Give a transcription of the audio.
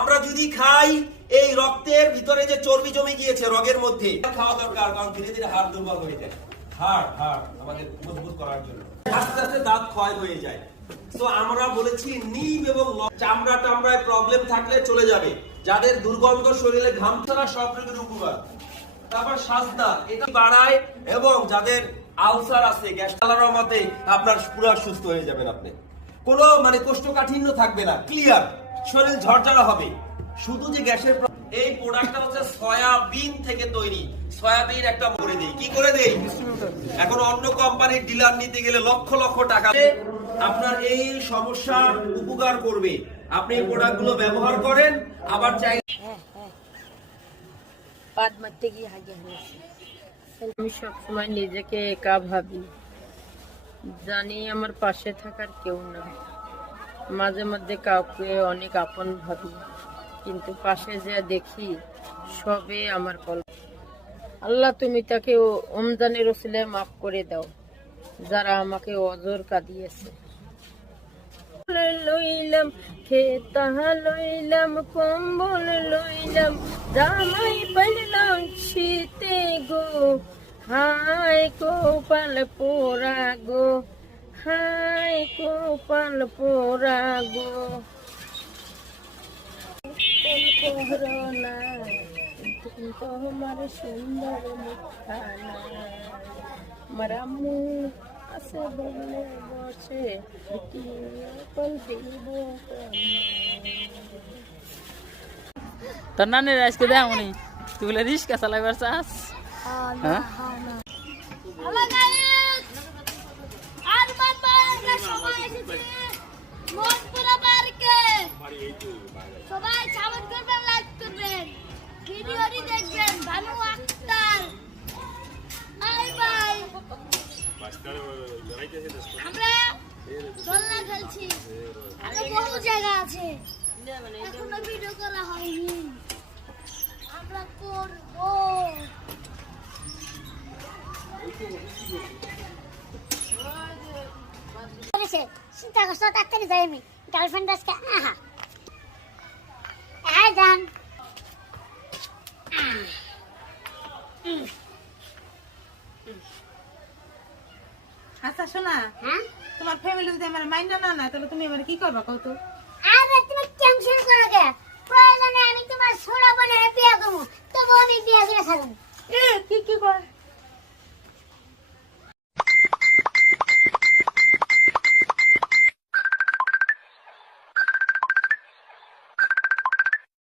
আমরা যদি খাই এই রক্তের ভিতরে যে চর্বি জমে গিয়েছে রগের মধ্যে খাওয়া দরকার, কারণ ধীরে ধীরে হাড় দুর্বল হয়ে যায়। হাড় আমাদের মজবুত করার জন্য আস্তে আস্তে দাঁত ক্ষয় হয়ে যায়। তো আমরা বলেছি নিম এবং চামড়ায় প্রবলেম থাকলে চলে যাবে। যাদের দুর্গন্ধ, শরীরে ঘাম ছাড়া সব রোগের উপকার। তারপর সাজদা এটা বাড়ায়, এবং যাদের আলসার আছে, গ্যাস চালানোর মতে আপনার পুরো সুস্থ হয়ে যাবেন। আপনি কোনো কোষ্ঠকাঠিন্য থাকবে না, ক্লিয়ার, শরীর ঝরঝরা হবে। শুধু যে গ্যাসের এই প্রোডাক্টটা হচ্ছে সয়াবিন থেকে তৈরি। সয়াবিন একটা করে দেই, কি করে দেই? এখন অন্য কোম্পানির ডিলার নিতে গেলে লক্ষ লক্ষ টাকা। আপনার এই সমস্যার উপকার করবে। আপনি এই প্রোডাক্টগুলো ব্যবহার করেন, আবার চাই আমি সবসময় নিজেকে একা ভাবি, জানি আমার পাশে থাকার কেউ না। মাঝে মধ্যে কাউকে অনেক আপন ভাবি, কিন্তু পাশে যে দেখি সবে আমার কল্পনা। আল্লাহ, তুমি তাকে রমজানের ওসিলায় মাফ করে দাও, যারা আমাকে অজর কাঁদিয়েছে। লইলাম খেতাহা লইলাম, কম্বল লইলাম, জামাই পাইলাম শীতে গো, হায় কপাল পোড়া গো, হায় কপাল পোড়া গো। তোমার সুন্দর মুখখানা আমার আম্মু আছে বলে বসে তোর নানের আজকে দেয়নি, তুই বলে রিস্কা চালাইবার চাস? হ্যাঁ, সবাই সাপোর্ট করবেন, লাইক করবেন, ভিডিওটি দেখবেন। Bhanu Akhtar, bye bye. আমরা দোলনা খেলছি, আরো বহু জায়গা আছে, এখনো ভিডিও করা হয়নি, আমরা করবো। চিন্তা করছো ডাক্তারি যাই আমি, গার্লফ্রেন্ড আজকে যান। আচ্ছা শোনা, তোমার ফ্যামিলি যদি আমার মাইন্ড না না, তাহলে তুমি আমার কি করবা কও তো? আরে তুমি টেনশন করো কে? প্রয়োজনে আমি তোমার ছোট বোনের বিয়ে করব, তবু আমি বিয়ে করে ছাড়ব। কি কি কর